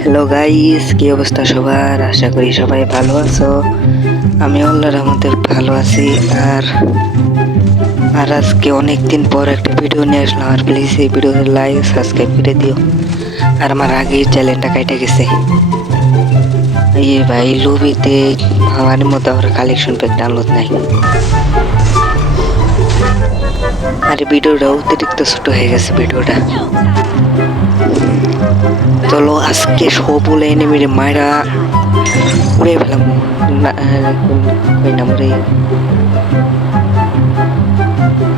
Hello guys, কি অবস্থা সবার? আশা করি সবাই ভালো আছো। আমি আল্লাহর রহমতে ভালো আছি। আর আর আজকে অনেকদিন পর একটা ভিডিও নিয়ে আসলাম। আর প্লিজ এই ভিডিওতে লাইক সাবস্ক্রাইব করে দিও। আর আমার আগের চ্যানেলটা কেটে গেছে। এই ভাই লবিতে আমার মতো আমার কালেকশন প্যাক ডাউনলোড নাই। আর ভিডিওটা অতিরিক্ত ছোট হয়ে গেছে ভিডিওটা। চলো আজকে সবগুলো এনিমিরে মায়েরা উড়ে ফেলাম কই নাম রে।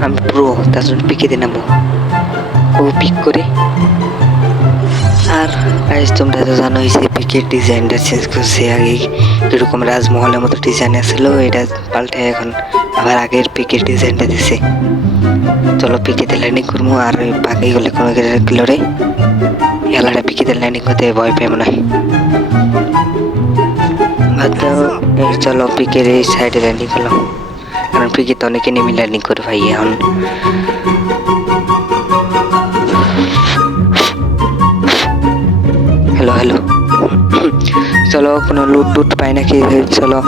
আমি প্রো, তার জন্য পিকে দিয়ে নামবো। ও পিক করে। আর আজ তোমরা তো জানো যে পিকের ডিজাইনটা চেঞ্জ করছে। আগে এরকম রাজমহলের মতো ডিজাইন আসছিল, এটা পাল্টে এখন আবার আগের পিকের ডিজাইনটা দিছে। চলো পিকেতে ল্যান্ডিং করবো। আর বাকি গেলে কোনো কিলোরে খেলাটা পিকেতে ল্যান্ডিং করতে ভয় পাই মনে হয়। চলো পিকের এই সাইডে ল্যান্ডিং করলাম, কারণ পিকে তো অনেকে নেমে ল্যান্ডিং করে ভাই এখন। হ্যালো হ্যালো, চলো কোনো লুট টুট পাই নাকি? চলো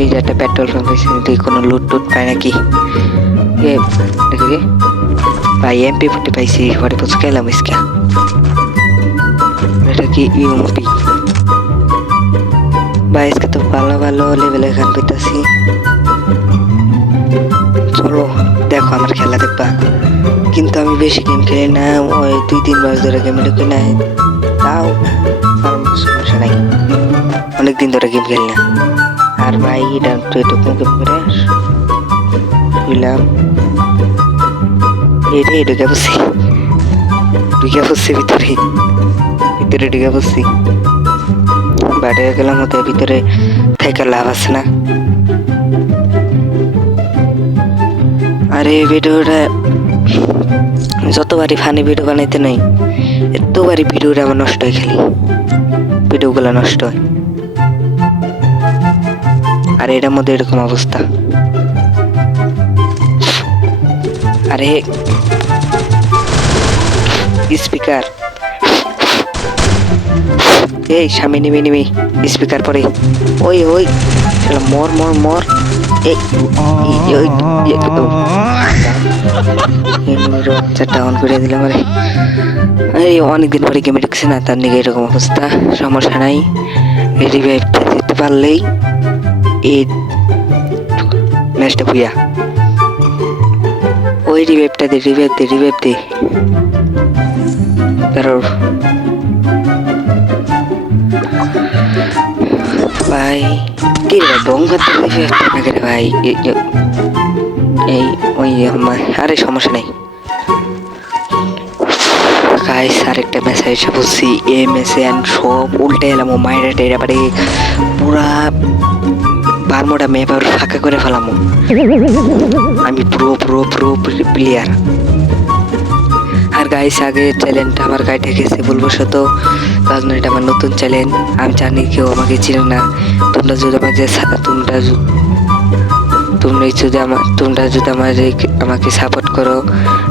এই যে একটা পেট্রোল পাম্প আছে, কোনো লুট টুট পাই নাকি? দেখি ভাই MP40 পাইছি, ঘরে পৌঁছে গেলাম। ইসকা এটা কি ইউএমপি ভাই? ইসকা তো ভালো ভালো লেভেলে গান পেতেছি। চলো দেখো আমার খেলা দেখবা। কিন্তু আমি বেশি গেম খেলি না, ওই 2-3 মাস ধরে গেম ঢুকি না, তাও সমস্যা নাই। অনেকদিন ধরে গেম খেলি না। আর ভাই এটা তো এটুকু গেম করে শুইলাম। ঢুকে পড়ছি, ভিতরে ঢুকে পড়ছি। বাইরে গেলাম, ওদের ভিতরে থেকে লাভ আছে না। আরে ভিডিওটা যতবারই ফানি ভিডিও বানাইতে নাই, এতবারই ভিডিওটা আমার নষ্ট হয়, খালি ভিডিওগুলো নষ্ট হয়। আর এটার মধ্যে এরকম অবস্থা। আরে স্পিকার, এই সামনে নিবি স্পিকার পরে ওই ওই মর মর মর। ডাউন করে দিলাম। আরে এই অনেকদিন পরে গেমে ঢুকছে না, তার নিকে এরকম অবস্থা। সমস্যা নাই, রিভাইভটা দিতে পারলেই এই ম্যাচটা ভুইয়া। ওই রিভাইভ দে কারণ ভাই কি রে ডঙ্গা রে ভাই। এই ওই আরে সমস্যা নেই গাইস। আরেকটা ম্যাচে এসে বলছি, এই ম্যাচে সব উল্টে এলাম। ও মায়ের টেরা পারে পুরা বারমোটা ম্যাপ আর ফাঁকা করে ফেলাম। আমি প্রো প্রো প্রো প্লেয়ার। আর গাইস আগে চ্যালেঞ্জটা আমার গাইডে গেছে ভুলবশত, কারণ এটা আমার নতুন চ্যালেঞ্জ। আমি জানি কেউ আমাকে চিনে না। তোমরা যদি আমাকে সাপোর্ট করো,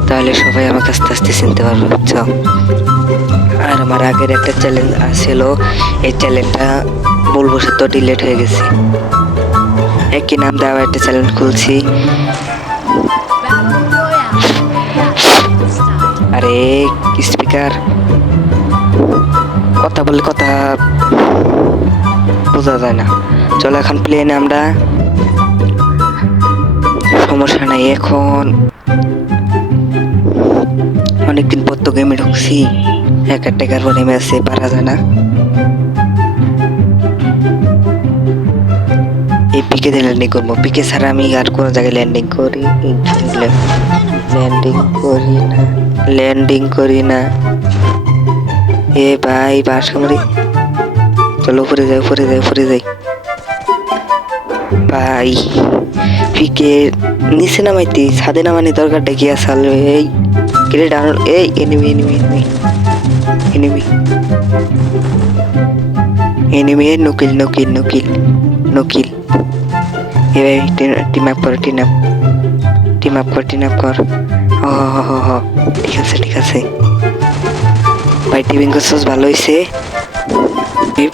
তাহলে সবাই আমাকে আস্তে আস্তে চিনতে পারবে, বুঝছো? আর আমার আগের একটা চ্যালেঞ্জ আসছিল, এই চ্যালেঞ্জটা ভুলবশত ডিলিট হয়ে গেছে। একই নাম দেওয়া একটা চ্যালেঞ্জ খুলছি। আরে স্পিকার কথা বললে কথা বোঝা যায় না। চলো এখন প্লেনে আমরা, সমস্যা নাই। এখন অনেকদিন পর তো গেমে ঢুকছি, একটা টেকার পর নেমে আসছে, পারা যায় না। এই পিকে দিয়ে ল্যান্ডিং করবো। পিকে ছাড়া আমি আর কোনো জায়গায় ল্যান্ডিং করি না। এ ভাই বাসামরি, চলো উপরে যাই ভাই। পিকে নিচে নামাইতে ছাদে নামানি দরকারটা কি আসাল? এই কিরে ডাউন, এই এনিমি নকিল। এ ভাই টিম আপ কর। ঠিক আছে ভাই। টিভিং করছস ভালো হয়েছে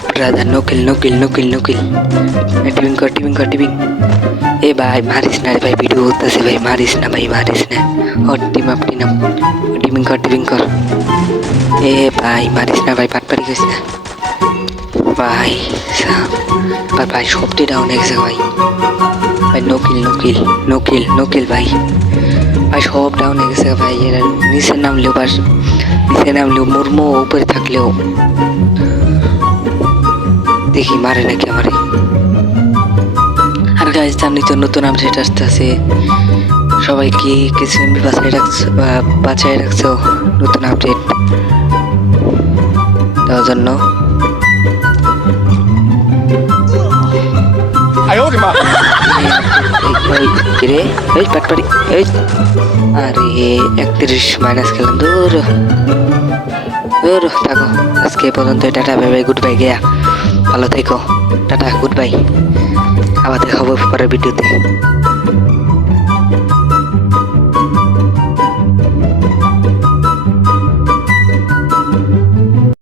ব্রাদার নকিল নকিল নকিল নকিল টিভিং কর এ ভাই মারিস না রে ভাই ভিডিও করতেছে ভাই মারিস না ও টিম আপ টিভিং কর এ ভাই মারিস না ভাই পাটপাড়ি করিস না ভাই ভাই সবটি ডাউন হয়ে গেছে ভাই নকিল ভাই সব ডাউন হয়ে গেছে ভাই এরা নিচে নামলেও মুরমো উপরে থাকলেও দেখি মারে নাকি আমারে আর গাইজ জানি তো নতুন আপডেট আসতেছে সবাইকে কিছু এমবি বাঁচাই রাখছো নতুন আপডেট দেওয়ার জন্য আরে 31 মাইনাস খেলাম দূর থাকো আজকে পর্যন্ত tata bye bye good bye গিয়া ভালো থেকো টাটা গুড বাই আবার দেখাবো পরের ভিডিওতে